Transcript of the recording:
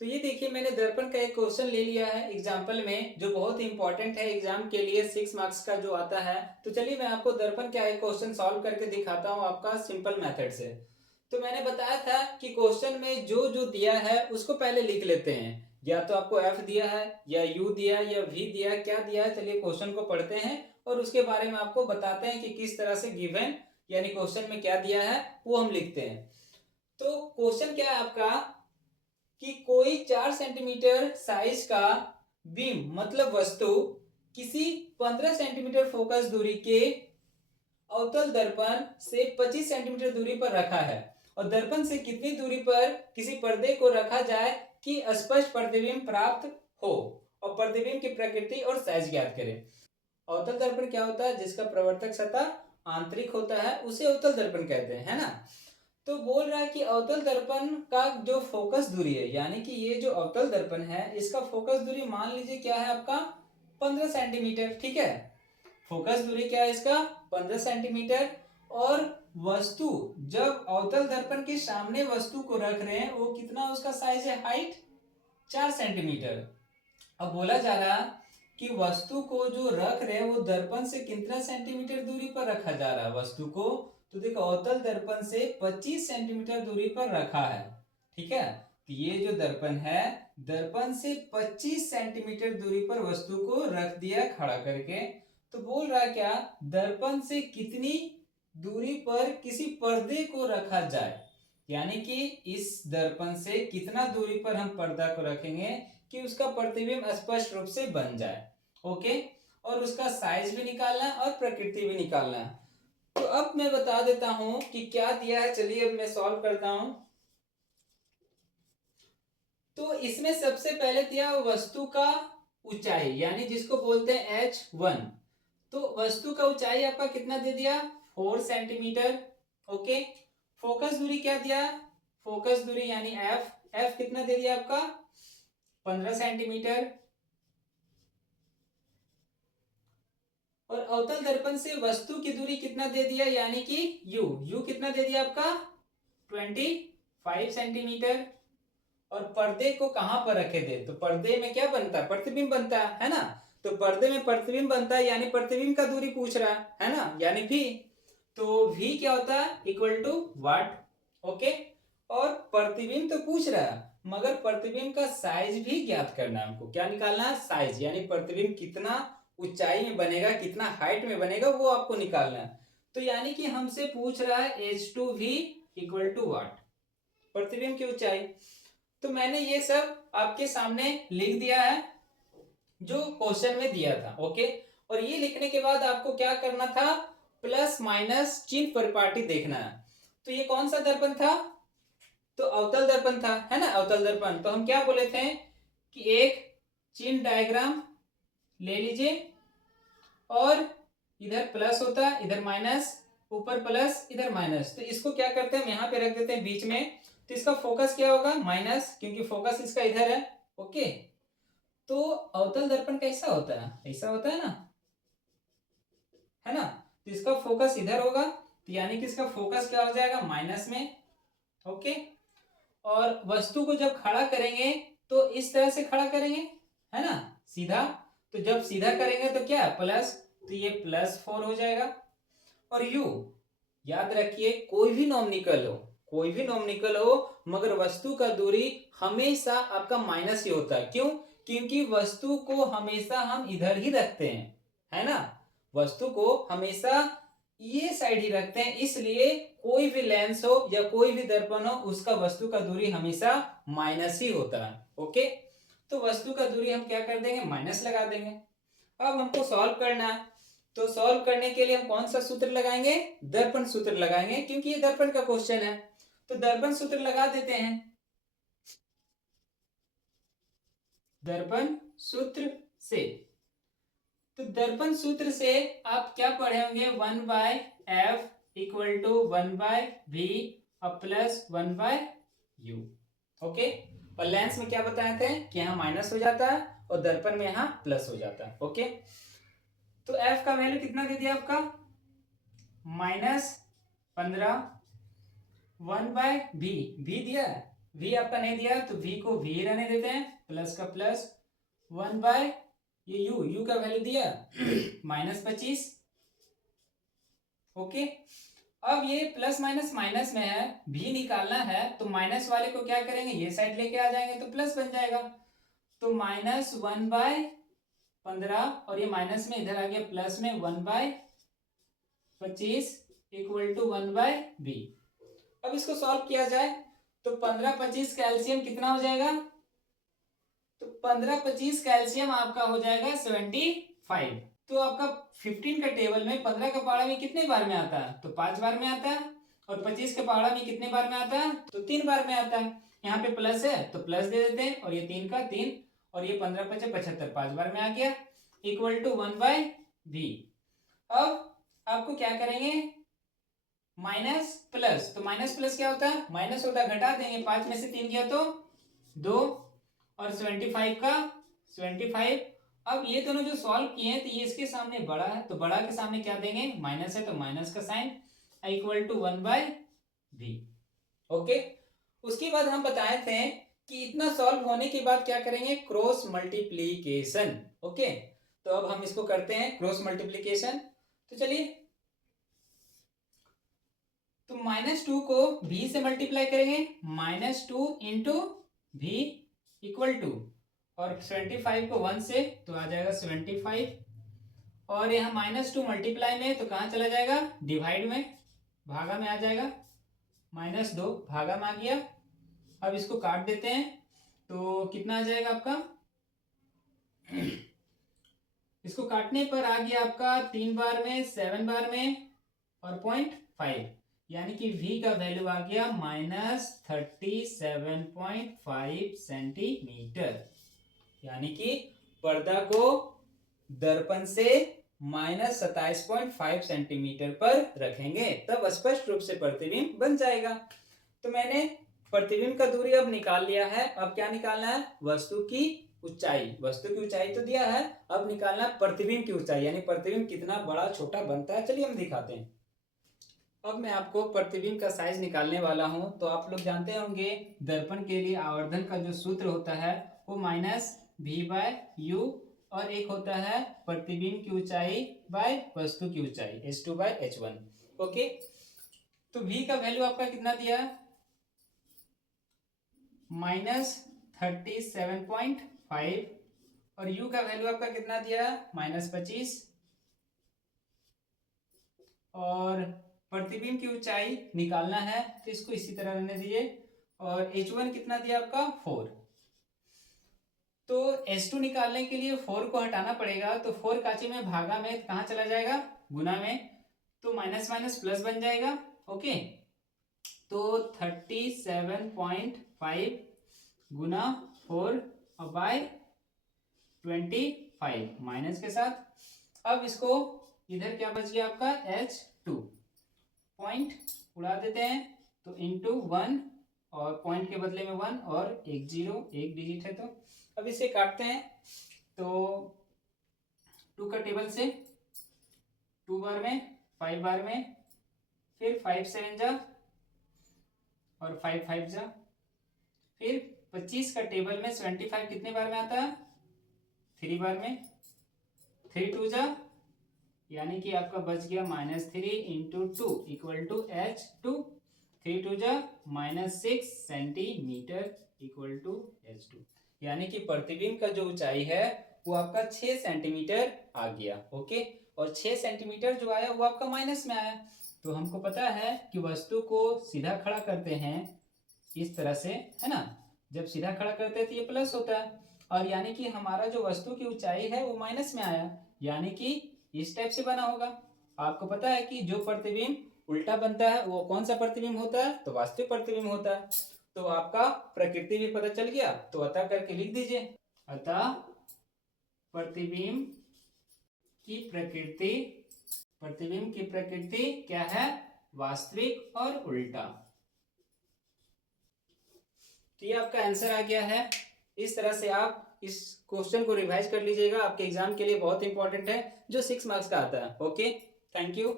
तो ये देखिए मैंने दर्पण का एक क्वेश्चन ले लिया है एग्जाम्पल में, जो बहुत ही इंपॉर्टेंट है एग्जाम के लिए, 6 मार्क्स का जो आता है। तो चलिए मैं आपको दर्पण का एक क्वेश्चन सॉल्व करके दिखाता हूँ आपका सिंपल मेथड से। तो मैंने बताया था कि क्वेश्चन में जो जो दिया है उसको पहले लिख लेते हैं। या तो आपको एफ दिया है, या यू दिया है, या वी दिया है, क्या दिया है, चलिए क्वेश्चन को पढ़ते हैं और उसके बारे में आपको बताते हैं कि किस तरह से गिवन यानी क्वेश्चन में क्या दिया है वो हम लिखते हैं। तो क्वेश्चन क्या है आपका कि कोई 4 सेंटीमीटर साइज का बीम मतलब वस्तु किसी 15 सेंटीमीटर फोकस दूरी के अवतल दर्पण से 25 सेंटीमीटर दूरी पर रखा है, और दर्पण से कितनी दूरी पर किसी पर्दे को रखा जाए कि स्पष्ट प्रतिबिंब प्राप्त हो, और प्रतिबिंब की प्रकृति और साइज ज्ञात करें। अवतल दर्पण क्या होता है? जिसका प्रवर्तक सतह आंतरिक होता है उसे अवतल दर्पण कहते हैं, है ना। तो बोल रहा है कि अवतल दर्पण का जो फोकस दूरी है, यानी कि ये जो अवतल दर्पण है इसका फोकस दूरी मान लीजिए क्या है आपका 15 सेंटीमीटर। ठीक है, फोकस दूरी क्या है इसका 15 सेंटीमीटर। और वस्तु जब अवतल दर्पण के सामने वस्तु को रख रहे हैं वो कितना उसका साइज है, हाइट 4 सेंटीमीटर। अब बोला जा रहा कि वस्तु को जो रख रहे हैं वो दर्पण से कितना सेंटीमीटर दूरी पर रखा जा रहा है वस्तु को। तो देखो अवतल दर्पण से 25 सेंटीमीटर दूरी पर रखा है। ठीक है, तो ये जो दर्पण है दर्पण से 25 सेंटीमीटर दूरी पर वस्तु को रख दिया खड़ा करके। तो बोल रहा है क्या, दर्पण से कितनी दूरी पर किसी पर्दे को रखा जाए, यानी कि इस दर्पण से कितना दूरी पर हम पर्दा को रखेंगे कि उसका प्रतिबिंब स्पष्ट रूप से बन जाए। ओके, और उसका साइज भी निकालना है और प्रकृति भी निकालना है। तो अब मैं बता देता हूं कि क्या दिया है, चलिए अब मैं सॉल्व करता हूं। तो इसमें सबसे पहले दिया वस्तु का ऊंचाई, यानी जिसको बोलते हैं H1। तो वस्तु का ऊंचाई आपका कितना दे दिया, 4 सेंटीमीटर। ओके, फोकस दूरी क्या दिया, फोकस दूरी यानी एफ, एफ कितना दे दिया आपका 15 सेंटीमीटर। और अवतल दर्पण से वस्तु की दूरी कितना दे दिया, यानी कि यू, यू कितना दे दिया आपका 25 सेंटीमीटर। और पर्दे को कहां पर रखे थे, तो पर्दे में क्या बनता है, प्रतिबिंब बनता है ना। तो पर्दे में प्रतिबिंब बनता है यानी प्रतिबिंब का दूरी पूछ रहा है ना, यानी भी। तो v क्या होता है, इक्वल टू वाट। ओके, और प्रतिबिंब तो पूछ रहा है मगर प्रतिबिंब का साइज भी ज्ञात करना है हमको। क्या निकालना है, साइज, यानी प्रतिबिंब कितना ऊंचाई में बनेगा, कितना हाइट में बनेगा वो आपको निकालना है। तो यानी कि हमसे पूछ रहा है H2V इक्वल टू वाट, प्रतिबिंब की ऊंचाई। तो मैंने ये सब आपके सामने लिख दिया है जो क्वेश्चन में दिया था। ओके, और ये लिखने के बाद आपको क्या करना था, प्लस माइनस चिन्ह परिपाटी देखना है। तो ये कौन सा दर्पण था, तो अवतल दर्पण था, है ना, अवतल दर्पण। तो हम क्या बोले थे कि एक चिन्ह डायग्राम ले लीजिए, और इधर प्लस होता है, इधर माइनस, ऊपर प्लस इधर माइनस। तो इसको क्या करते हैं, हम यहाँ पे रख देते हैं बीच में। तो इसका फोकस क्या होगा, माइनस, क्योंकि फोकस इसका इधर है। ओके, तो अवतल दर्पण कैसा होता है, ऐसा होता है ना। तो इसका फोकस इधर होगा, तो यानी कि इसका फोकस क्या हो जाएगा, माइनस में। ओके, और वस्तु को जब खड़ा करेंगे तो इस तरह से खड़ा करेंगे, है ना, सीधा। तो जब सीधा करेंगे तो क्या, प्लस, तो ये +4 हो जाएगा। और यू, याद रखिए कोई भी नॉमिकल हो, कोई भी नॉमिकल हो, मगर वस्तु का दूरी हमेशा आपका माइनस ही होता है। क्यों, क्योंकि वस्तु को हमेशा हम इधर ही रखते हैं, है ना, वस्तु को हमेशा ये साइड ही रखते हैं, इसलिए कोई भी लेंस हो या कोई भी दर्पण हो उसका वस्तु का दूरी हमेशा माइनस ही होता है। ओके, तो वस्तु का दूरी हम क्या कर देंगे, माइनस लगा देंगे। अब हमको सॉल्व करना है, तो सॉल्व करने के लिए हम कौन सा सूत्र लगाएंगे, दर्पण सूत्र लगाएंगे, क्योंकि ये दर्पण का क्वेश्चन है। तो दर्पण सूत्र लगा देते हैं। दर्पण सूत्र से, तो दर्पण सूत्र से आप क्या पढ़े होंगे, 1/f इक्वल टू 1/v और प्लस 1/u। ओके, और लेंस में क्या बताए थे कि यहाँ माइनस हो जाता है और दर्पण में यहाँ प्लस हो जाता है। ओके, तो f का वैल्यू कितना दे दिया आपका -15, 1/v, v दिया है, v आपका नहीं दिया तो v को v रहने देते हैं, प्लस का प्लस 1 बाय ये u का वैल्यू दिया -25। ओके, अब ये प्लस माइनस माइनस में है, भी निकालना है तो माइनस वाले को क्या करेंगे, ये साइड लेके आ जाएंगे तो प्लस बन जाएगा। तो -1 बाय 15 और ये माइनस में इधर आ गया प्लस में 1 by 25 equal to 1 by B. अब इसको सॉल्व किया जाए तो 15-25 का एलसीएम कितना हो जाएगा, तो 15-25 का एलसीएम आपका हो जाएगा 75। तो आपका 15 का टेबल में 15 का पहाड़ा में कितने बार में आता है, तो 5 बार में आता है, और 25 का पहाड़ा में कितने बार में आता है, तो 3 बार में आता है। यहाँ पे प्लस है तो प्लस दे देते हैं, और ये 3 का 3 और ये 15-5 = 75, 5 बार में आ गया, इक्वल टू 1 बाय बी। अब आपको क्या करेंगे, माइनस प्लस, तो माइनस प्लस क्या होता है, माइनस होता है, घटा देंगे, 5 में से 3 गया तो 2 और 75 का 75। अब ये दोनों जो सॉल्व किए हैं तो ये इसके सामने बड़ा है, तो बड़ा के सामने क्या देंगे, माइनस है तो माइनस का sign, equal to 1 by B. Okay, उसके बाद हम बताए थे कि इतना सॉल्व होने के बाद क्या करेंगे, क्रॉस मल्टीप्लीकेशन। ओके, तो अब हम इसको करते हैं क्रॉस मल्टीप्लीकेशन। तो चलिए, तो -2 को v से मल्टीप्लाई करेंगे, -2 इंटू v इक्वल टू, और 75 को 1 से तो आ जाएगा 75, और यहाँ -2 मल्टीप्लाई में तो कहाँ चला जाएगा, डिवाइड में, भागा में आ जाएगा, -2 भागा में आ गया। अब इसको काट देते हैं तो कितना आ जाएगा आपका, इसको काटने पर आ गया आपका 3 बार में, 7 बार में और 0.5, यानी कि v का वैल्यू आ गया -37.5 सेंटीमीटर। यानी कि पर्दा को दर्पण से -27.5 सेंटीमीटर पर रखेंगे तब स्पष्ट रूप से प्रतिबिंब बन जाएगा। तो मैंने प्रतिबिंब का दूरी अब निकाल लिया है। अब क्या निकालना है, वस्तु की ऊंचाई। वस्तु की ऊंचाई तो दिया है, अब निकालना प्रतिबिंब की ऊंचाई, यानी प्रतिबिंब कितना बड़ा छोटा बनता है। चलिए हम दिखाते हैं। अब मैं आपको प्रतिबिंब का साइज निकालने वाला हूं। तो आप लोग जानते होंगे दर्पण के लिए आवर्धन का जो सूत्र होता है वो -v/u, और एक होता है प्रतिबिंब की ऊंचाई बाय वस्तु की ऊंचाई h2/h1। ओके, तो v का वैल्यू आपका कितना दिया, -37.5, और u का वैल्यू आपका कितना दिया, -25, और प्रतिबिंब की ऊंचाई निकालना है तो इसको इसी तरह रहने दीजिए, और h1 कितना दिया आपका 4। तो h2 निकालने के लिए 4 को हटाना पड़ेगा, तो 4 काचे में भागा में कहाँ चला जाएगा, गुना में, तो माइनस माइनस प्लस बन जाएगा। ओके, तो 37.5 गुना 4 और बाय 25 माइनस के साथ। अब इसको इधर क्या बच गया आपका h2, पॉइंट उड़ा देते हैं तो इंटू 1, और पॉइंट के बदले में 1 और एक 0, एक डिजिट है। तो अब इसे काटते हैं तो 2 का टेबल से 2 बार में, 5 बार में, फिर 5 7 जा और 5 5 जा, फिर 25 का टेबल में 75 कितने बार में आता है, 3 बार में, 3 2 जा, यानी कि आपका बच गया -3 इंटू 2 इक्वल टू h2, 3 2 जा -6 सेंटीमीटर इक्वल टू h2, यानी कि प्रतिबिंब का जो ऊंचाई है वो आपका 6 सेंटीमीटर आ गया। ओके, और 6 सेंटीमीटर जो आया वो आपका माइनस में आया। तो हमको पता है कि वस्तु को सीधा खड़ा करते हैं इस तरह से, है ना, जब सीधा खड़ा करते हैं तो ये प्लस होता है, और यानी कि हमारा जो वस्तु की ऊंचाई है वो माइनस में आया, यानी कि इस टाइप से बना होगा। आपको पता है कि जो प्रतिबिंब उल्टा बनता है वो कौन सा प्रतिबिंब होता है, तो वास्तविक प्रतिबिंब होता है। तो आपका प्रकृति भी पता चल गया, तो अतः करके लिख दीजिए, अतः प्रतिबिंब की प्रकृति, प्रतिबिंब की प्रकृति क्या है, वास्तविक और उल्टा। तो ये आपका आंसर आ गया है। इस तरह से आप इस क्वेश्चन को रिवाइज कर लीजिएगा, आपके एग्जाम के लिए बहुत इंपॉर्टेंट है, जो 6 मार्क्स का आता है। Okay, thank you.